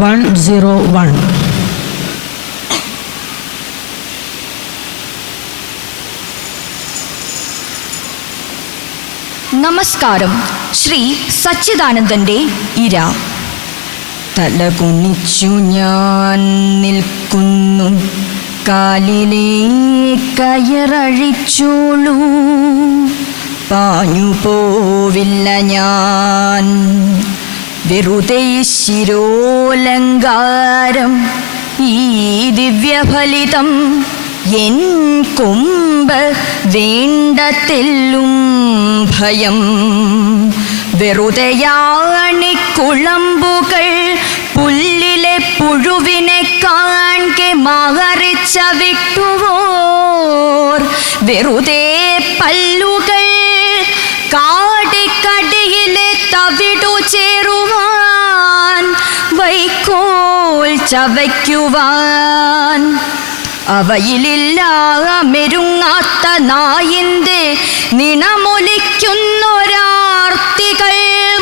101. നമസ്കാരം. ശ്രീ സച്ചിദാനന്ദൻ്റെ ഇര. തലകുനിച്ചു ഞാൻ നിൽക്കുന്നു, കാലിലെ കയറഴിച്ചോളൂ, പാഞ്ഞു പോവില്ല ഞാൻ. വെറുതെ ശിരോലങ്കാരം ഈ ദിവ്യഫലിതം, എൻ കൊമ്പ് വേണ്ട തെല്ലും ഭയം. വെറുതെയാണിക്കുളമ്പുകൾ പുല്ലിലെ പുഴുവിനെ കാൺകെ മാറിച്ച വിട്ടുവോർ. വെറുതെ പല്ലുകൾ കാടിക്കടിയിലെ തവിടു ചേരുവാൻ, വൈക്കോൽ ചവയ്ക്കുവാൻ. അവയിലില്ല മെരുങ്ങാത്ത നായിൻ്റെ നിണമൊലിക്കുന്നൊരാർത്തികൾ,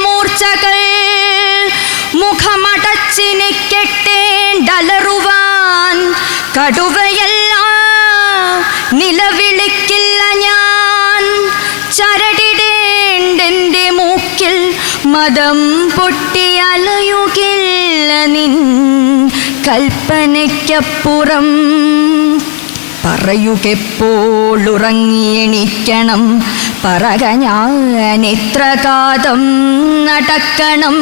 മൂർച്ചകൾ. മുഖമടച്ചിനിക്കെട്ടേണ്ടലറുവാൻ കടുവയല്ല, നിലവിളിക്കില്ല ഞാൻ. ചരടിടേണ്ടെൻ്റെ മൂക്കിൽ മദം പൊട്ടിയലയുകില്ല നിൻ കൽപ്പനയ്ക്കപ്പുറം. പറയുകെപ്പോഴുറങ്ങിയെണിക്കണം, പറക ഞാൻ എത്ര കാതം നടക്കണം.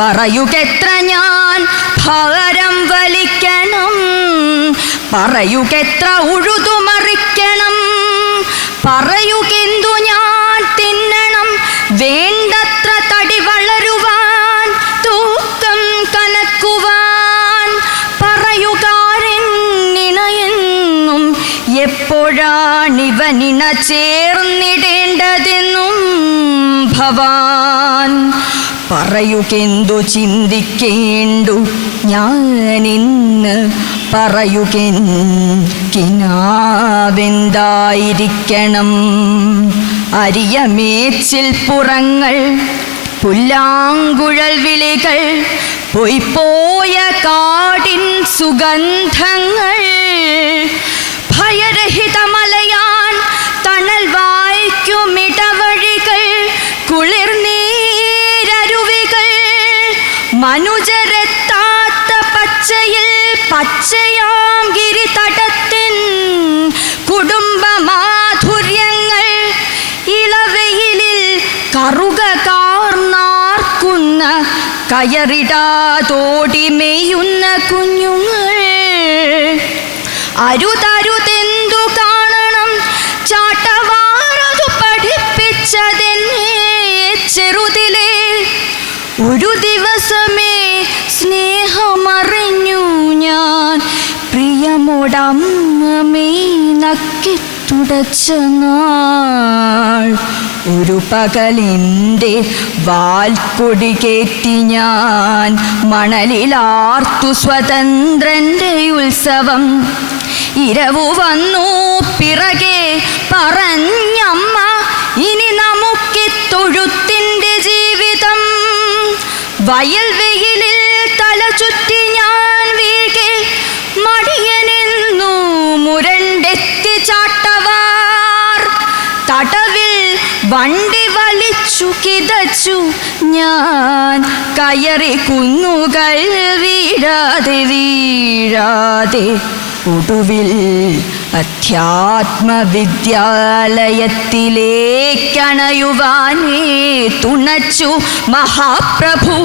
പറയുകെത്ര ഞാൻ ഭാരം വലിക്കണം, പറയുകെത്ര ഉഴുതുമറിക്കണം. പറയുകെന്തു ഞാൻ തിന്നണം, വേണ്ടത്ര തടി വളരുവാൻ, തൂക്കം കനക്കുവാൻ. പറയുകാരെന്നിണയെന്നും എപ്പോഴാണിവനിണ ചേർന്നിടേണ്ടതെന്നും ഭവാൻ. പറയുകെന്തു ചിന്തിക്കേണ്ടു ഞാനിന്ന്, പറയുകെന്തിനാവെന്തായിരിക്കണം. അരിയമേച്ചിൽ പുറങ്ങൾ, പുല്ലാങ്കുഴൽ വിളികൾ, പൊയ്പോയ കാടിൻ സുഗന്ധങ്ങൾ. ഭയരഹിതമലയാൻ തണൽ വായിക്കുമിടവഴികൾ, കുളിർനീരരുവികൾ. മനുജരെത്താത്ത പച്ചയിൽ പച്ചയാം ഗിരിതടത്തിൻ കുടുംബമാധുര്യങ്ങൾ. ഇളവെയിലിൽ കറുക കാർന്നാർക്കുന്ന, കയറിടാതോടി മെയ്യുന്ന കുഞ്ഞുങ്ങൾ. അരുതരുതെന്തു കാണണം, ചാട്ടവാറതു പഠിപ്പിച്ചതെന്നെ ചെറുതിലെ. ഒരു ദിവസമേ സ്നേഹമറിഞ്ഞു ഞാൻ, പ്രിയമോടമ്മേ നക്കിത്തുടച്ച നാൾ. ഒരു പകലിൻ്റെ വാൽക്കൊടി കേറ്റി ഞാൻ, മണലിലാർത്തു സ്വതന്ത്രൻ്റെ ഉത്സവം. ഇരവു വന്നു പിറകെ പറഞ്ഞമ്മ, ഇനി നമുക്കി തൊഴുത്തിൻ്റെ ജീവിതം. വയൽവെയിലിൽ തല ചുറ്റി ഞാൻ വീകെ, മടിയനെന്നു മുരണ്ടെത്തി ചാട്ടവാർ. തടവിൽ വണ്ടി വലിച്ചു കിതച്ചു ഞാൻ, കയറി കുന്നുകൾ വീഴാതെ വീഴാതെ. ഒടുവിൽ അധ്യാത്മവിദ്യാലയത്തിലേക്കണയുവാനേ തുണച്ചു മഹാപ്രഭു.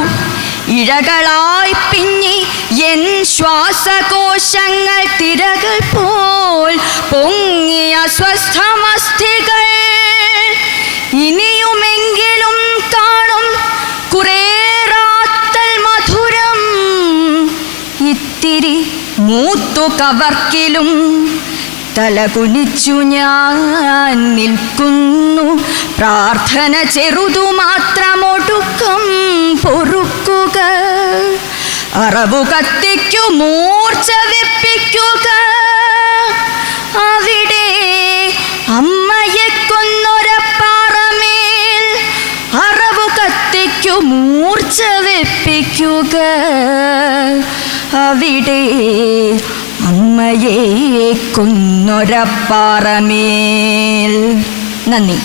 ഇഴകളായി പിഞ്ഞി എൻ ശ്വാസകോശങ്ങൾ, തിരകൾ പോൽ പൊങ്ങിയ സ്വസ്ഥമസ്ഥികൾ. ഇനിയുമെങ്കിലും കാണും കുറേറാത്തൽ മധുരം, ഇത്തിരി മൂത്തു കവർക്കിലും. തലകുനിച്ചു ഞാൻ നിൽക്കുന്നു, പ്രാർത്ഥന ചെറുതു മാത്രമൊടുക്കം പൊറുക്കുക. അറവു കത്തിക്കു മൂർച്ച വെപ്പിക്കുക. അവിടെ അമ്മയെ കൊന്നൊരപ്പാറമേൽ അറവു കത്തിക്കു മൂർച്ച വെപ്പിക്കുക. അവിടെ അമ്മയെ കൊന്നൊരപ്പാറമേൽ. നന്ദി.